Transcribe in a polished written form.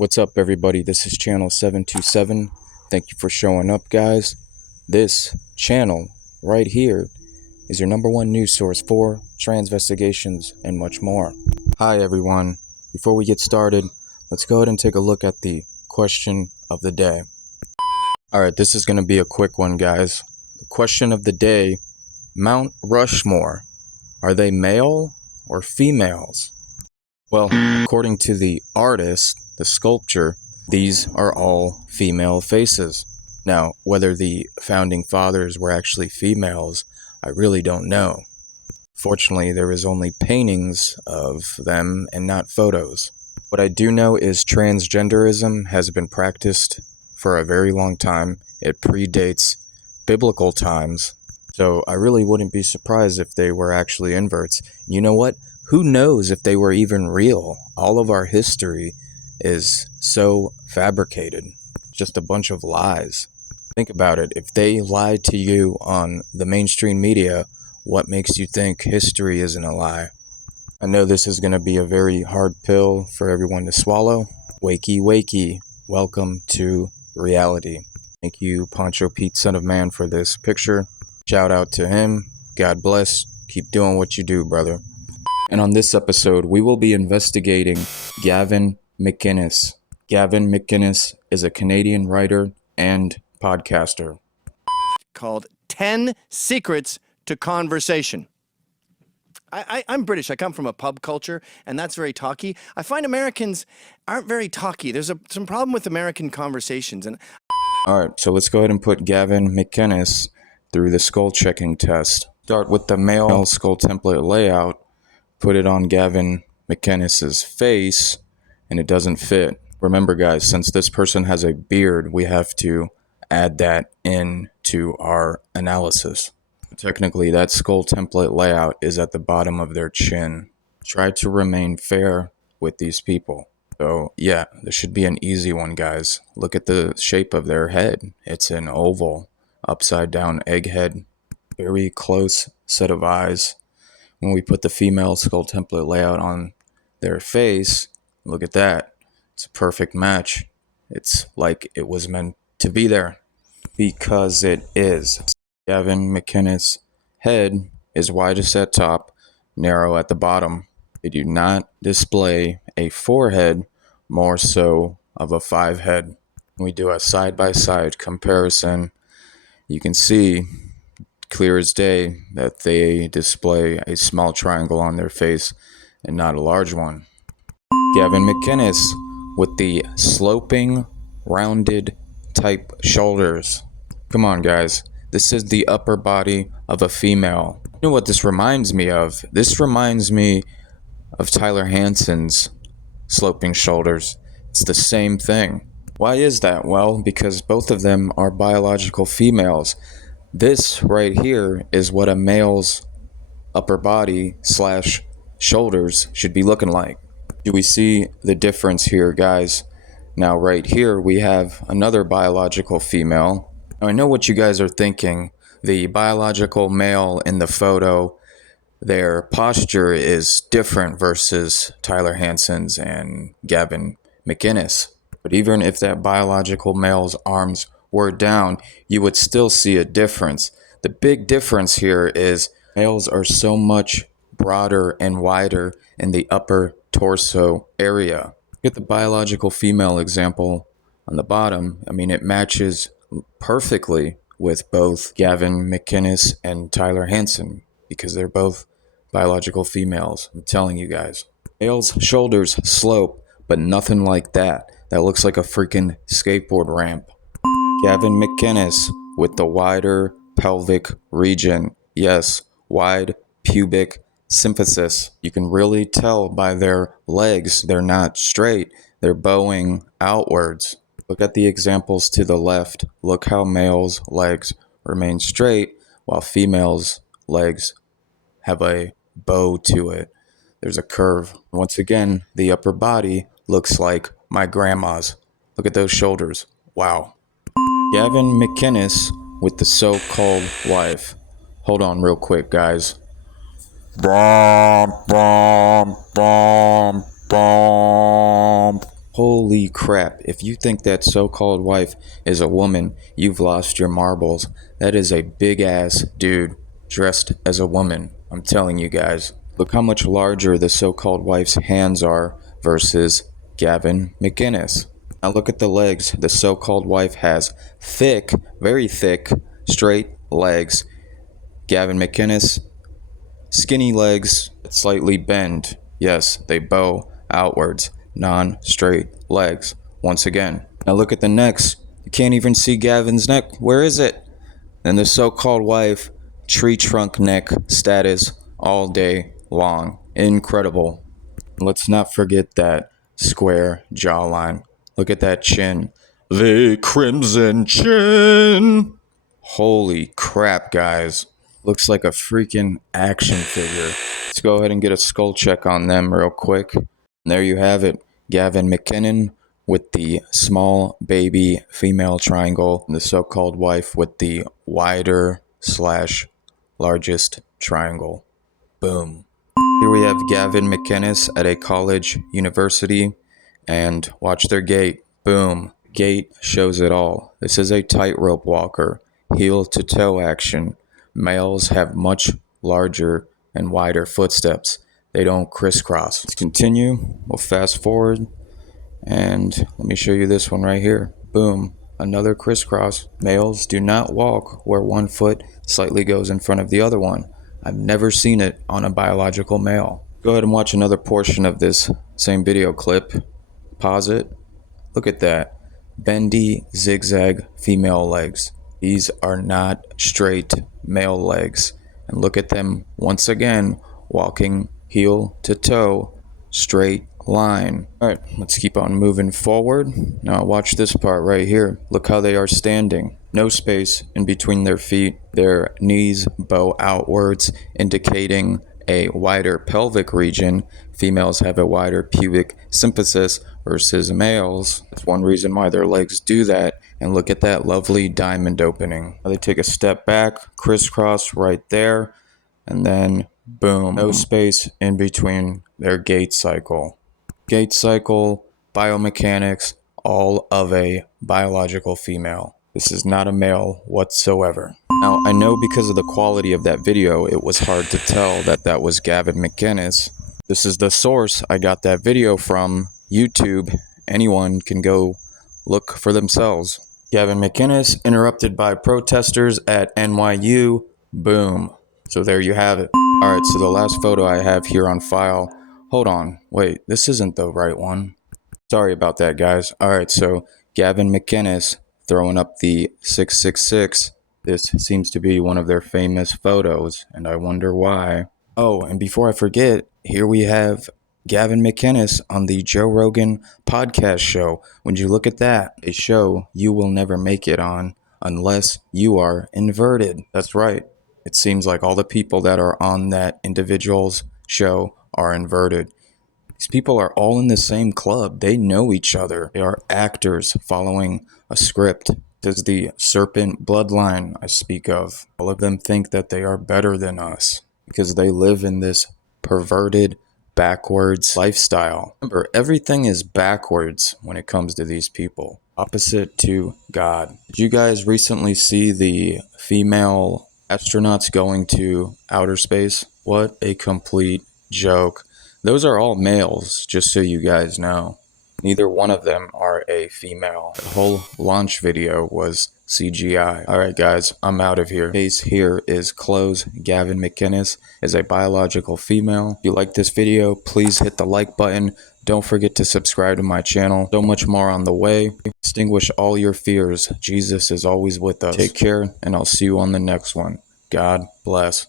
What's up, everybody? This is channel 727. Thank you for showing up, guys. This channel right here is your number one news source for transvestigations and much more. Hi, everyone. Before we get started, let's go ahead and take a look at the question of the day. Alright, this is going to be a quick one, guys. The question of the day: Mount Rushmore, are they male or females? Well, according to the artist, the sculpture, these are all female faces. Now, whether the founding fathers were actually females, I really don't know. Fortunately, there is only paintings of them and not photos. What I do know is transgenderism has been practiced for a very long time. It predates biblical times. So I really wouldn't be surprised if they were actually inverts. You know what? Who knows if they were even real? All of our history is so fabricated. Just a bunch of lies. Think about it. If they lied to you on the mainstream media, what makes you think history isn't a lie? I know this is going to be a very hard pill for everyone to swallow. Wakey, wakey. Welcome to reality. Thank you, Poncho Pete, son of man, for this picture. Shout out to him. God bless. Keep doing what you do, brother. And on this episode, we will be investigating Gavin Mcinnes. Gavin Mcinnes is a Canadian writer and podcaster. Called 10 Secrets to Conversation. I'm British. I come from a pub culture, and that's very talky. I find Americans aren't very talky. There's some problem with American conversations. All right, so let's go ahead and put Gavin Mcinnes through the skull checking test. Start with the male skull template layout. Put it on Gavin Mcinnes' face, and it doesn't fit. Remember, guys, since this person has a beard, we have to add that in to our analysis. Technically, that skull template layout is at the bottom of their chin. Try to remain fair with these people. So, yeah, this should be an easy one, guys. Look at the shape of their head. It's an oval, upside-down egg head. Very close set of eyes. When we put the female skull template layout on their face, look at that. It's a perfect match. It's like it was meant to be there. Because it is. Gavin Mcinnes' head is widest at top, narrow at the bottom. They do not display a forehead, more so of a five head. When we do a side-by-side comparison, you can see clear as day that they display a small triangle on their face and not a large one. Gavin Mcinnes with the sloping, rounded type shoulders. Come on, guys. This is the upper body of a female. You know what this reminds me of? This reminds me of Tyler Hanson's sloping shoulders. It's the same thing. Why is that? Well, because both of them are biological females. This right here is what a male's upper body / shoulders should be looking like. Do we see the difference here, guys? Now, right here, we have another biological female. Now, I know what you guys are thinking. The biological male in the photo, their posture is different versus Tyler Hanson's and Gavin Mcinnes. But even if that biological male's arms were down, you would still see a difference. The big difference here is males are so much broader and wider in the upper torso area. Get the biological female example on the bottom. I mean, it matches perfectly with both Gavin Mcinnes and Tyler Hanson because they're both biological females. I'm telling you guys. Males' shoulders slope, but nothing like that. That looks like a freaking skateboard ramp. Gavin Mcinnes with the wider pelvic region. Yes, wide pubic symphysis. You can really tell by their legs, they're not straight. They're bowing outwards. Look at the examples to the left. Look how males' legs remain straight while females' legs have a bow to it. There's a curve. Once again, the upper body looks like my grandma's. Look at those shoulders. Wow. Gavin Mcinnes with the so-called wife. Hold on real quick, guys. Bomb, bomb, bomb, bomb. Holy crap, if you think that so-called wife is a woman, you've lost your marbles. That is a big-ass dude dressed as a woman. I'm telling you guys. Look how much larger the so-called wife's hands are versus Gavin Mcinnes. Now look at the legs. The so-called wife has thick, very thick, straight legs. Gavin Mcinnes, skinny legs, slightly bend. Yes, they bow outwards. Non-straight legs. Once again. Now look at the necks. You can't even see Gavin's neck. Where is it? And the so-called wife, tree trunk neck status all day long. Incredible. Let's not forget that square jawline. Look at that chin. The crimson chin. Holy crap, guys. Looks like a freaking action figure. Let's go ahead and get a skull check on them real quick. And there you have it. Gavin Mcinnes with the small baby female triangle. And the so-called wife with the wider slash largest triangle. Boom. Here we have Gavin Mcinnes at a college university. And watch their gait. Boom. Gait shows it all. This is a tightrope walker. Heel to toe action. Males have much larger and wider footsteps. They don't crisscross. Let's continue. We'll fast forward. And let me show you this one right here. Boom. Another crisscross. Males do not walk where one foot slightly goes in front of the other one. I've never seen it on a biological male. Go ahead and watch another portion of this same video clip. Pause it. Look at that. Bendy, zigzag female legs. These are not straight male legs. And look at them once again, walking heel to toe, straight line. All right, let's keep on moving forward. Now watch this part right here. Look how they are standing. No space in between their feet. Their knees bow outwards, indicating a wider pelvic region. Females have a wider pubic symphysis versus males. That's one reason why their legs do that. And look at that lovely diamond opening. They take a step back, crisscross right there, and then boom. No space in between their gait cycle. Gait cycle, biomechanics, all of a biological female. This is not a male whatsoever. Now, I know because of the quality of that video, it was hard to tell that that was Gavin Mcinnes. This is the source I got that video from, YouTube. Anyone can go look for themselves. Gavin Mcinnes interrupted by protesters at NYU. Boom. So there you have it. All right, so the last photo I have here on file. Hold on. Wait, this isn't the right one. Sorry about that, guys. All right, so Gavin Mcinnes throwing up the 666. This seems to be one of their famous photos, and I wonder why. Oh, and before I forget, here we have Gavin Mcinnes on the Joe Rogan podcast show. When you look at that, a show you will never make it on unless you are inverted. That's right. It seems like all the people that are on that individual's show are inverted. These people are all in the same club. They know each other. They are actors following a script. This is the serpent bloodline I speak of. All of them think that they are better than us because they live in this perverted, backwards lifestyle. Remember, everything is backwards when it comes to these people. Opposite to God. Did you guys recently see the female astronauts going to outer space? What a complete joke. Those are all males, just so you guys know. Neither one of them are a female. The whole launch video was CGI. Alright guys, I'm out of here. Case here is closed. Gavin Mcinnes is a biological female. If you like this video, please hit the like button. Don't forget to subscribe to my channel. So much more on the way. Extinguish all your fears. Jesus is always with us. Take care, and I'll see you on the next one. God bless.